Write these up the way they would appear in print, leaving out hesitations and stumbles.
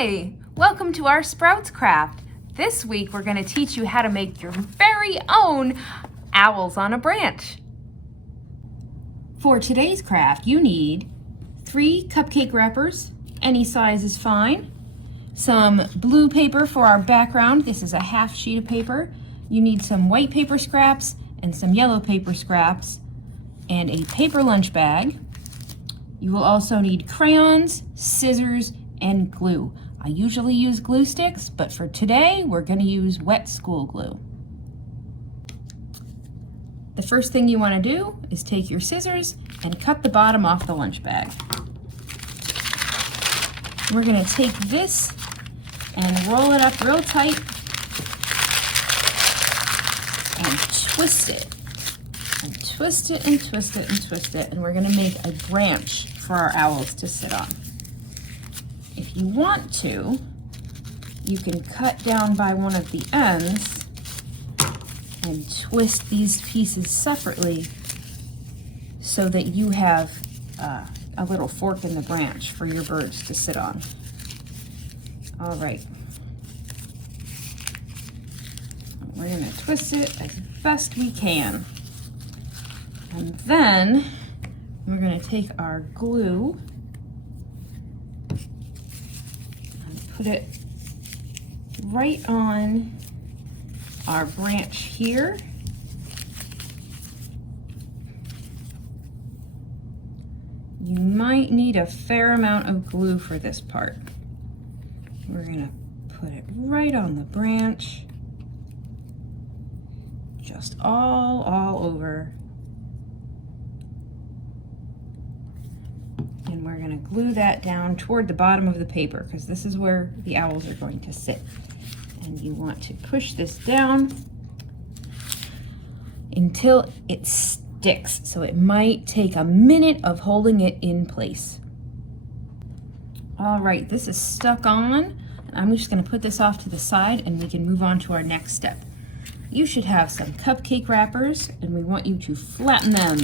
Hi, welcome to our Sprouts craft. This week we're going to teach you how to make your very own owls on a branch. For today's craft, you need 3 cupcake wrappers, any size is fine, some blue paper for our background, this is a half sheet of paper. You need some white paper scraps and some yellow paper scraps and a paper lunch bag. You will also need crayons, scissors, and glue. I usually use glue sticks, but for today we're going to use wet school glue. The first thing you want to do is take your scissors and cut the bottom off the lunch bag. We're going to take this and roll it up real tight and twist it. And twist it and twist it and twist it, and we're going to make a branch for our owls to sit on. If you want to, you can cut down by one of the ends and twist these pieces separately so that you have a little fork in the branch for your birds to sit on. All right. We're going to twist it as best we can. And then we're going to take our glue and put it right on our branch here. You might need a fair amount of glue for this part. We're going to put it right on the branch, just all over. And we're going to glue that down toward the bottom of the paper because this is where the owls are going to sit. And you want to push this down until it sticks. So it might take a minute of holding it in place. All right, this is stuck on. And I'm just going to put this off to the side and we can move on to our next step. You should have some cupcake wrappers and we want you to flatten them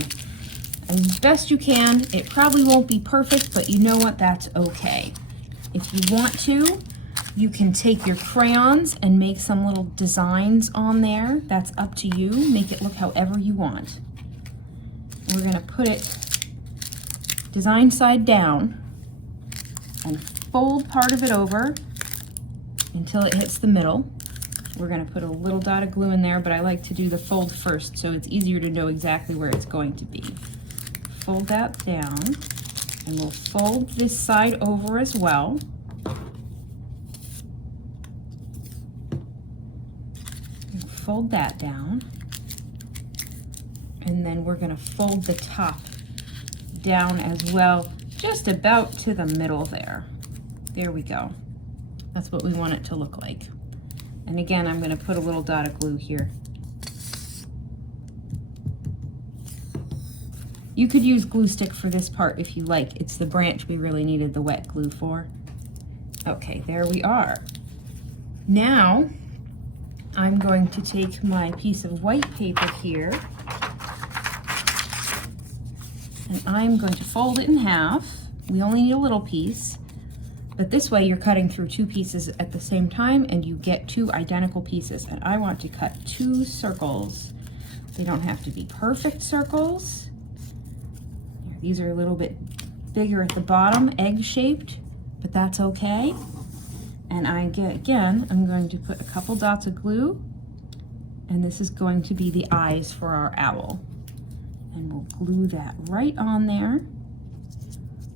as best you can. It probably won't be perfect, but you know what? That's okay. If you want to, you can take your crayons and make some little designs on there. That's up to you. Make it look however you want. We're going to put it design side down and fold part of it over until it hits the middle. We're going to put a little dot of glue in there, but I like to do the fold first so it's easier to know exactly where it's going to be. Fold that down, and we'll fold this side over as well. And fold that down, and then we're going to fold the top down as well, just about to the middle there. There we go. That's what we want it to look like. And again, I'm going to put a little dot of glue here. You could use glue stick for this part if you like. It's the branch we really needed the wet glue for. Okay, there we are. Now, I'm going to take my piece of white paper here and I'm going to fold it in half. We only need a little piece, but this way you're cutting through 2 pieces at the same time and you get 2 identical pieces. And I want to cut 2 circles. They don't have to be perfect circles. These are a little bit bigger at the bottom, egg-shaped, but that's okay. And I'm going to put a couple dots of glue, and this is going to be the eyes for our owl. And we'll glue that right on there.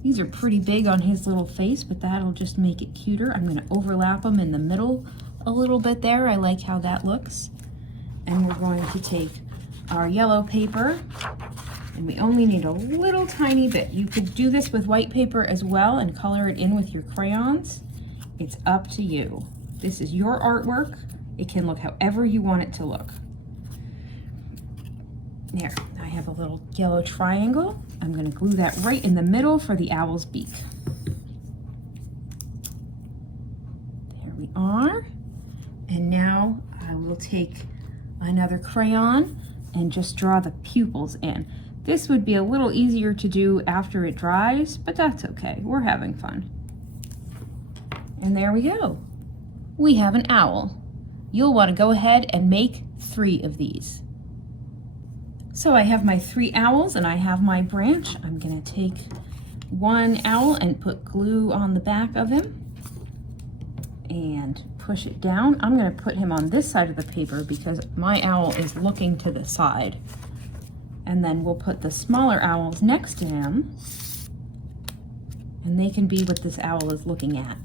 These are pretty big on his little face, but that'll just make it cuter. I'm going to overlap them in the middle a little bit there. I like how that looks. And we're going to take our yellow paper, and we only need a little tiny bit. You could do this with white paper as well and color it in with your crayons. It's up to you. This is your artwork. It can look however you want it to look. There, I have a little yellow triangle. I'm going to glue that right in the middle for the owl's beak. There we are. And now I will take another crayon and just draw the pupils in. This would be a little easier to do after it dries, but that's okay. We're having fun. And there we go. We have an owl. You'll want to go ahead and make 3 of these. So I have my 3 owls and I have my branch. I'm going to take one owl and put glue on the back of him and push it down. I'm going to put him on this side of the paper because my owl is looking to the side. And then we'll put the smaller owls next to him, and they can be what this owl is looking at.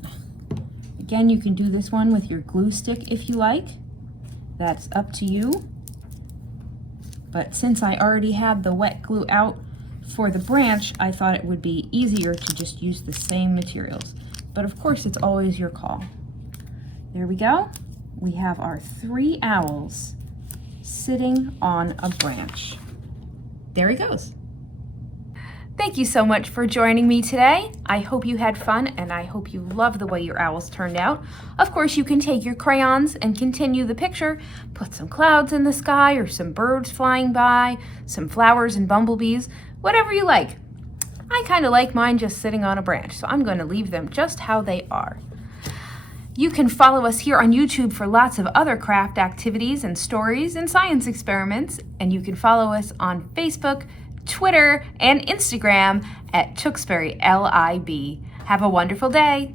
Again, you can do this one with your glue stick if you like. That's up to you. But since I already had the wet glue out for the branch, I thought it would be easier to just use the same materials. But of course, it's always your call. There we go. We have our 3 owls sitting on a branch. There he goes. Thank you so much for joining me today. I hope you had fun and I hope you love the way your owls turned out. Of course, you can take your crayons and continue the picture. Put some clouds in the sky or some birds flying by, some flowers and bumblebees, whatever you like. I kind of like mine just sitting on a branch, so I'm going to leave them just how they are. You can follow us here on YouTube for lots of other craft activities and stories and science experiments, and you can follow us on Facebook, Twitter, and Instagram at Tewksbury LIB. Have a wonderful day.